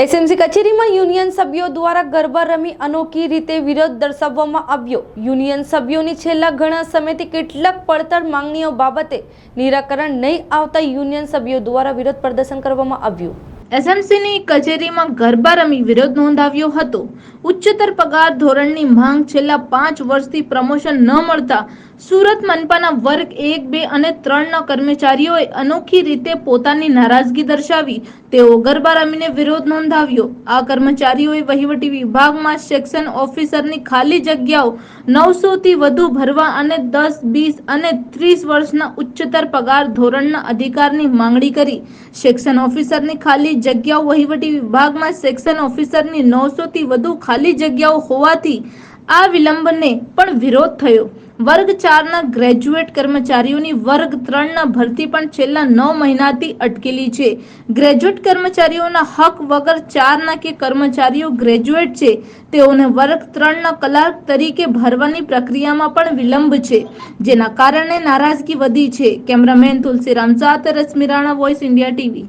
SMC કચેરીમાં union સભ્યો દ્વારા ગરબા રમી અનોખી રીતે વિરોધ દર્શાવવામાં આવ્યો. યુનિયન સભ્યોની છેલ્લા ઘણા સમયથી કેટલાક પડતર માંગણીઓ બાબતે નિરાકરણ નહીં આવતા યુનિયન સભ્યો દ્વારા વિરોધ પ્રદર્શન કરવામાં આવ્યું. એસએમસીની કચેરીમાં ગરબા રમી વિરોધ નોંધાવ્યો હતો. ઉચ્ચતર પગાર ધોરણની માંગ છેલ્લા પાંચ વર્ષથી પ્રમોશન ન મળતા સુરત મનપાના વર્ગ એક, બે અને ત્રણના કર્મચારીઓએ અનોખી રીતે પોતાની નારાજગી દર્શાવી. તેઓ ગરબા રમીને વિરોધ નોંધાવ્યો. આ કર્મચારીઓએ વહીવટી વિભાગમાં સેક્શન ઓફિસરની ખાલી જગ્યાઓ, નવસોથી વધુ ભરવા અને દસ, વીસ અને ત્રીસ વર્ષના ઉચ્ચતર પગાર ધોરણના અધિકારની માંગણી કરી. સેક્શન ઓફિસરની ખાલી જગ્યાઓ વહીવટી વિભાગમાં સેક્શન ઓફિસરની નવસોથી વધુ ખાલી જગ્યાઓ હોવાથી આ વિલંબને પણ વિરોધ થયો. વર્ગ ચારના ગ્રેજ્યુએટ કર્મચારીઓની વર્ગ ત્રણના ભરતી પણ છેલ્લા નવ મહિનાથી અટકેલી છે. ગ્રેજ્યુએટ કર્મચારીઓના હક વગર ચારના કે કર્મચારીઓ ગ્રેજ્યુએટ છે, તેઓને વર્ગ ત્રણના કલાક તરીકે ભરવાની પ્રક્રિયામાં પણ વિલંબ છે, જેના કારણે નારાજગી વધી છે. કેમેરામેન તુલસીરામ સાથે Rashmi Rana voice India TV.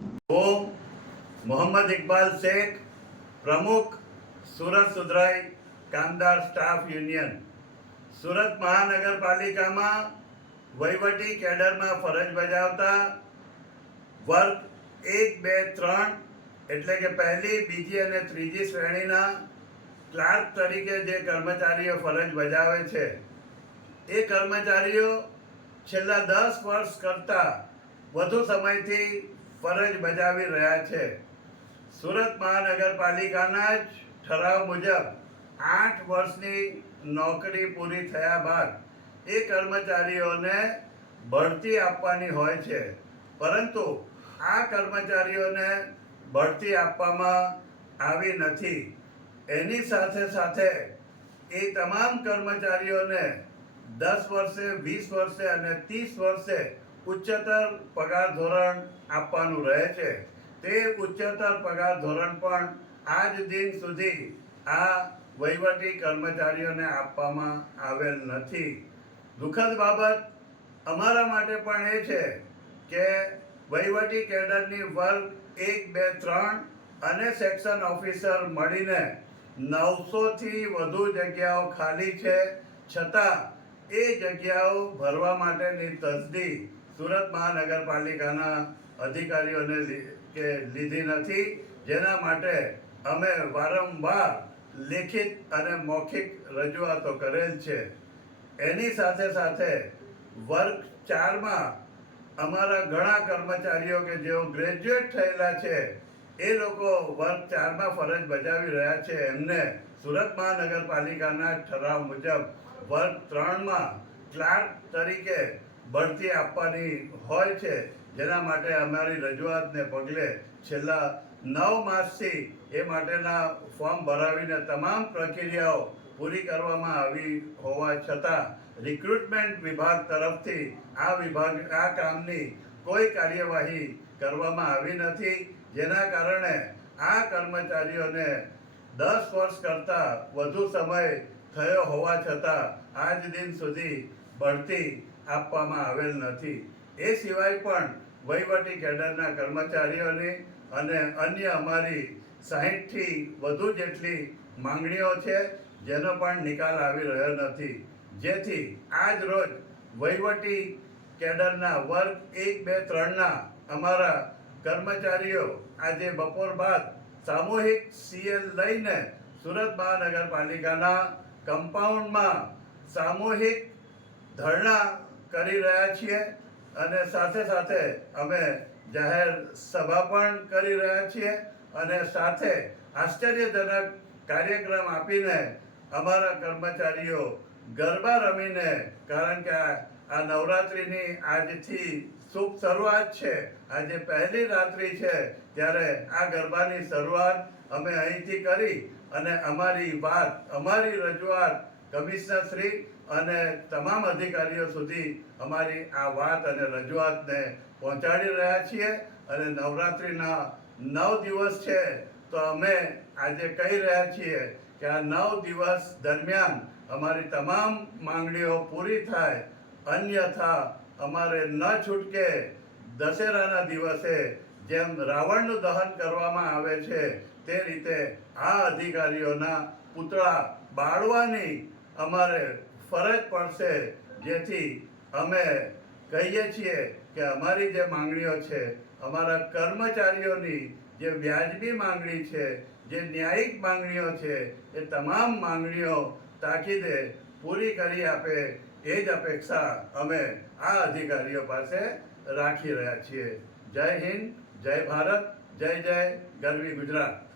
Mohammad Iqbal Shaikh, પ્રમુખ સુરત સુધરાઈ કામદાર સ્ટાફ યુનિયન. સુરત મહાનગરપાલિકામાં વહીવટી કેડરમાં ફરજ બજાવતા વર્ગ એક, બે, ત્રણ એટલે કે પહેલી, બીજી અને ત્રીજી શ્રેણીના ક્લાર્ક તરીકે જે કર્મચારીઓ ફરજ બજાવે છે, એ કર્મચારીઓ છેલ્લા દસ વર્ષ કરતાં વધુ સમયથી ફરજ બજાવી રહ્યા છે. સુરત મહાનગરપાલિકાના જ ઠરાવ મુજબ આઠ વર્ષની નોકરી પૂરી થયા બાદ એ કર્મચારીઓને બઢતી આપવાની હોય છે. પરંતુ આ કર્મચારીઓને બઢતી આપવામાં આવી નથી. એની સાથે સાથે એ તમામ કર્મચારીઓને દસ વર્ષે, વીસ વર્ષે અને ત્રીસ વર્ષે ઉચ્ચતર પગાર ધોરણ આપવાનું રહે છે. તે ઉચ્ચતર પગાર ધોરણ પણ આજ દિન સુધી આ વહીવટી કર્મચારીઓને આપવામાં આવેલ નથી. દુઃખદ બાબત અમારા માટે પણ એ છે કે વહીવટી કેડરની વર્ગ એક, બે, ત્રણ અને સેક્શન ઓફિસર મળીને નવસોથી વધુ જગ્યાઓ ખાલી છે. છતાં એ જગ્યાઓ ભરવા માટેની તસદી સુરત મહાનગરપાલિકાના અધિકારીઓને કે લીધી નથી. જેના માટે અમે વારંવાર લેખિત અને મૌખિક રજૂઆતો કરેલ છે. એની સાથે સાથે વર્ગ ચારમાં અમારા ઘણા કર્મચારીઓ કે જેઓ ગ્રેજ્યુએટ થયેલા છે, એ લોકો વર્ગ ચારમાં ફરજ બજાવી રહ્યા છે. એમને સુરત મહાનગરપાલિકાના ઠરાવ મુજબ વર્ગ ત્રણમાં ક્લાર્ક તરીકે ભરતી આપવાની હોય છે. જેના માટે અમારી રજૂઆતને પગલે છેલ્લા નવ માસથી એ માટેના ફોર્મ ભરાવીને તમામ પ્રક્રિયાઓ પૂરી કરવામાં આવી હોવા છતાં રિક્રુટમેન્ટ વિભાગ તરફથી આ વિભાગ, આ કામની કોઈ કાર્યવાહી કરવામાં આવી નથી. જેના કારણે આ કર્મચારીઓને દસ વર્ષ કરતાં વધુ સમય થયો હોવા છતાં આજ દિન સુધી બઢતી આપવામાં આવેલ નથી. એ સિવાય પણ વહીવટી કેડરના કર્મચારીઓની અને અન્ય અમારી સાહીઠથી વધુ જેટલી માંગણીઓ છે, જેનો પણ નિકાલ આવી રહ્યો નથી. જેથી આજ રોજ વહીવટી કેડરના વર્ગ એક, બે, ત્રણના અમારા કર્મચારીઓ આજે બપોર બાદ સામૂહિક સીએલ લઈને સુરત મહાનગરપાલિકાના કમ્પાઉન્ડમાં સામૂહિક ધરણા કરી રહ્યા છીએ. અને સાથે સાથે અમે જાહેર સભા પણ કરી રહ્યા છીએ અને સાથે આશ્ચર્યજનક કાર્યક્રમ આપીને અમારા કર્મચારીઓ ગરબા રમીને, કારણ કે આ નવરાત્રિની આજથી શુભ શરૂઆત છે. આજે પહેલી રાત્રિ છે ત્યારે આ ગરબાની શરૂઆત અમે અહીંથી કરી અને અમારી વાત, અમારી રજૂઆત કમિશનર શ્રી અને તમામ અધિકારીઓ સુધી અમારી આ વાત અને રજૂઆતને પહોંચાડી રહ્યા છીએ અને નવરાત્રિના નવ દિવસ છે, તો અમે આજે કહી રહ્યા છીએ કે આ નવ દિવસ દરમિયાન અમારી તમામ માંગણીઓ પૂરી થાય, અન્યથા અમારે ન છૂટકે દશેરાના દિવસે જેમ રાવણનું દહન કરવામાં આવે છે, તે રીતે આ અધિકારીઓના પૂતળા બાળવાની અમારે ફરજ પડશે જેથી અમે કહીએ છીએ કે અમારી જે માંગણીઓ છે, અમારા કર્મચારીઓની જે વ્યાજબી માંગણી છે, જે ન્યાયિક માંગણીઓ છે, એ તમામ માંગણીઓ તાકીદે પૂરી કરી આપે, એ જ અપેક્ષા અમે આ અધિકારીઓ પાસે રાખી રહ્યા છીએ. જય હિન્દ, જય ભારત, જય જય, ગરવી ગુજરાત.